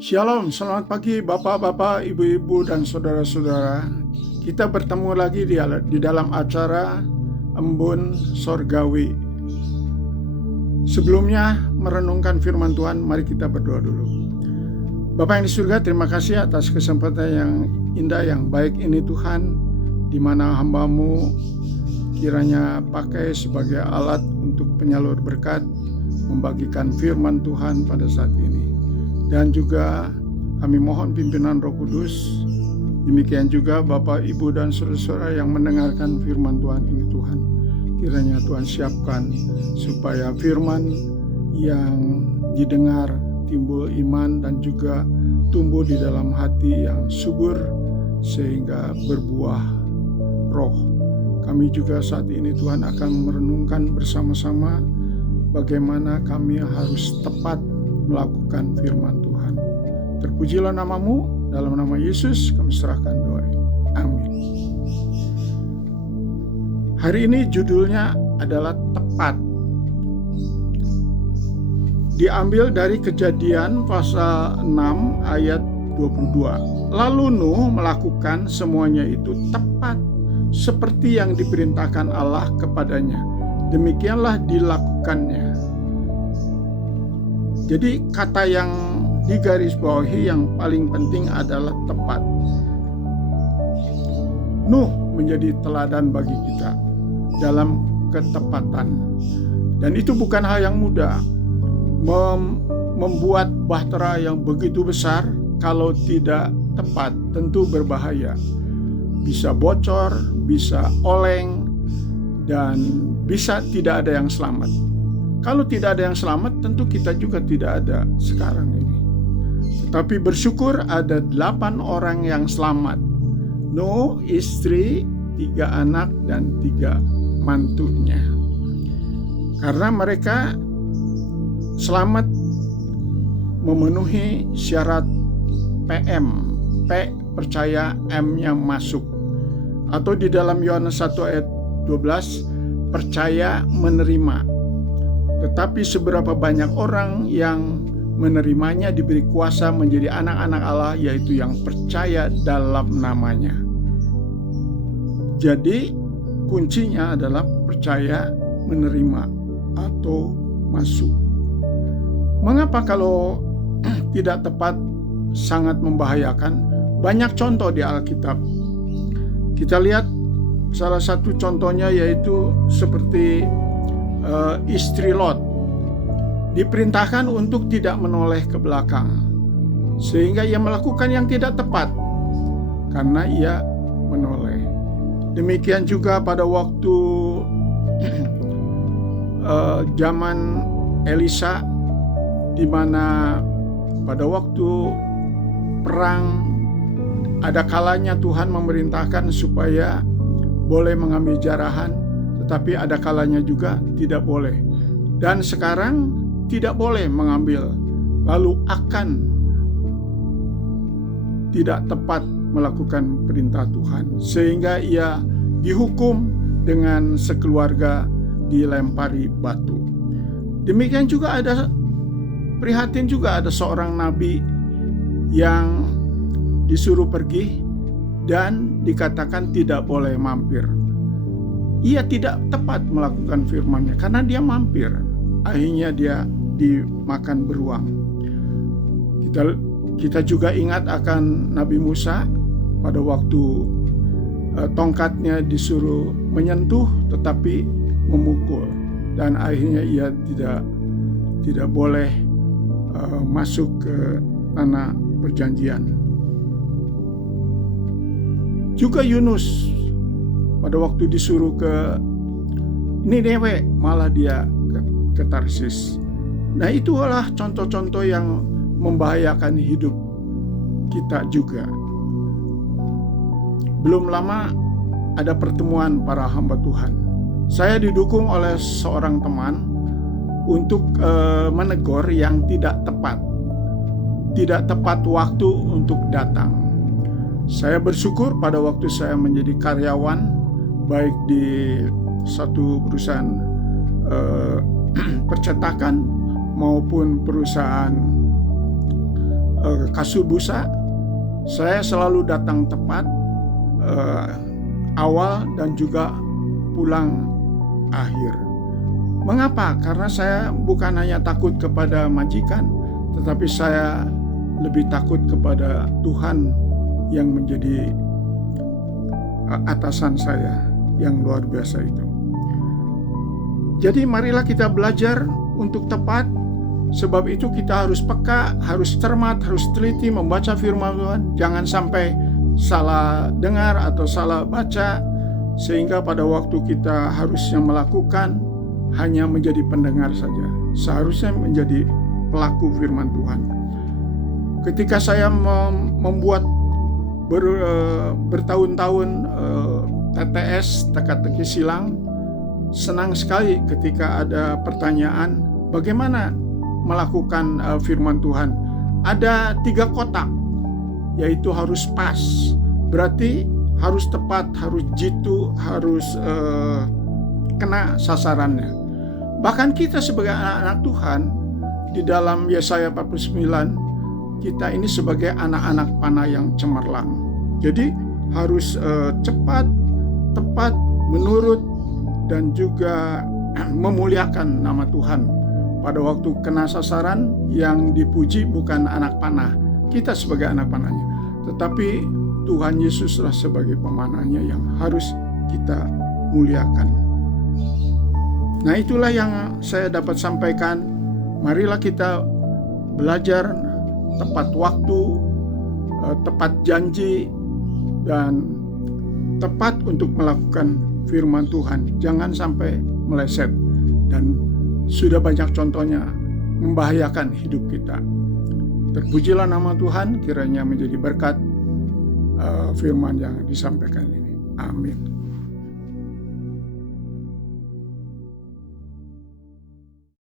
Shalom, selamat pagi Bapak-bapak, Ibu-ibu, dan saudara-saudara. Kita bertemu lagi di dalam acara Embun Sorgawi. Sebelumnya merenungkan firman Tuhan, mari kita berdoa dulu. Bapa yang di surga, terima kasih atas kesempatan yang indah, yang baik ini Tuhan, di mana hamba-Mu kiranya pakai sebagai alat untuk penyalur berkat, membagikan firman Tuhan pada saat ini. Dan juga kami mohon pimpinan Roh Kudus, demikian juga Bapak, Ibu, dan saudara-saudara yang mendengarkan firman Tuhan ini Tuhan. Kiranya Tuhan siapkan supaya firman yang didengar timbul iman dan juga tumbuh di dalam hati yang subur sehingga berbuah roh. Kami juga saat ini Tuhan akan merenungkan bersama-sama bagaimana kami harus tepat melakukan firman Tuhan. Terpujilah nama-Mu, dalam nama Yesus kami serahkan doa. Amin. Hari ini judulnya adalah tepat. Diambil dari Kejadian pasal 6 ayat 22. Lalu Nuh melakukan semuanya itu tepat seperti yang diperintahkan Allah kepadanya. Demikianlah dilakukannya. Jadi kata yang digarisbawahi yang paling penting adalah tepat. Nuh menjadi teladan bagi kita dalam ketepatan. Dan itu bukan hal yang mudah. Membuat bahtera yang begitu besar kalau tidak tepat tentu berbahaya. Bisa bocor, bisa oleng, dan bisa tidak ada yang selamat. Kalau tidak ada yang selamat, tentu kita juga tidak ada sekarang ini. Tetapi bersyukur ada 8 orang yang selamat. Nuh, istri, 3 anak, dan 3 mantunya. Karena mereka selamat memenuhi syarat PM. P percaya, M-nya masuk. Atau di dalam Yohanes 1 ayat 12, percaya menerima. Tetapi seberapa banyak orang yang menerimanya diberi kuasa menjadi anak-anak Allah, yaitu yang percaya dalam namanya. Jadi kuncinya adalah percaya, menerima, atau masuk. Mengapa kalau tidak tepat sangat membahayakan? Banyak contoh di Alkitab. Kita lihat salah satu contohnya yaitu seperti istri Lot diperintahkan untuk tidak menoleh ke belakang, sehingga ia melakukan yang tidak tepat karena ia menoleh. Demikian juga pada waktu zaman Elisa, di mana pada waktu perang ada kalanya Tuhan memerintahkan supaya boleh mengambil jarahan, tetapi ada kalanya juga tidak boleh. Dan sekarang tidak boleh mengambil, lalu akan tidak tepat melakukan perintah Tuhan, sehingga ia dihukum dengan sekeluarga dilempari batu. Demikian juga prihatin juga ada seorang nabi yang disuruh pergi dan dikatakan tidak boleh mampir. Ia tidak tepat melakukan firman-Nya karena dia mampir. Akhirnya dia dimakan beruang. Kita juga ingat akan Nabi Musa pada waktu tongkatnya disuruh menyentuh tetapi memukul, dan akhirnya ia tidak boleh masuk ke tanah perjanjian. Juga Yunus pada waktu disuruh ke Niniwe, malah dia ke Tarsis. Nah, itulah contoh-contoh yang membahayakan hidup kita juga. Belum lama ada pertemuan para hamba Tuhan. Saya didukung oleh seorang teman untuk menegur yang tidak tepat waktu untuk datang. Saya bersyukur pada waktu saya menjadi karyawan baik di satu perusahaan percetakan maupun perusahaan kasur busa, saya selalu datang tepat awal dan juga pulang akhir. Mengapa? Karena saya bukan hanya takut kepada majikan, tetapi saya lebih takut kepada Tuhan yang menjadi atasan saya yang luar biasa itu. Jadi marilah kita belajar untuk tepat. Sebab itu kita harus peka, harus cermat, harus teliti membaca firman Tuhan. Jangan sampai salah dengar atau salah baca, sehingga pada waktu kita harusnya melakukan hanya menjadi pendengar saja. Seharusnya menjadi pelaku firman Tuhan. Ketika saya membuat bertahun-tahun TTS, teka-teki silang, senang sekali ketika ada pertanyaan bagaimana melakukan firman Tuhan. Ada 3 kotak, yaitu harus pas, berarti harus tepat, harus jitu, harus kena sasarannya. Bahkan kita sebagai anak-anak Tuhan, di dalam Yesaya 49, kita ini sebagai anak-anak panah yang cemerlang. Jadi harus cepat, tepat, menurut, dan juga memuliakan nama Tuhan. Pada waktu kena sasaran, yang dipuji bukan anak panah, kita sebagai anak panahnya, tetapi Tuhan Yesuslah sebagai pemanahnya yang harus kita muliakan. Nah, itulah yang saya dapat sampaikan. Marilah kita belajar tepat waktu, tepat janji, dan tepat untuk melakukan firman Tuhan. Jangan sampai meleset, dan sudah banyak contohnya membahayakan hidup kita. Terpujilah nama Tuhan, kiranya menjadi berkat firman yang disampaikan ini. Amin.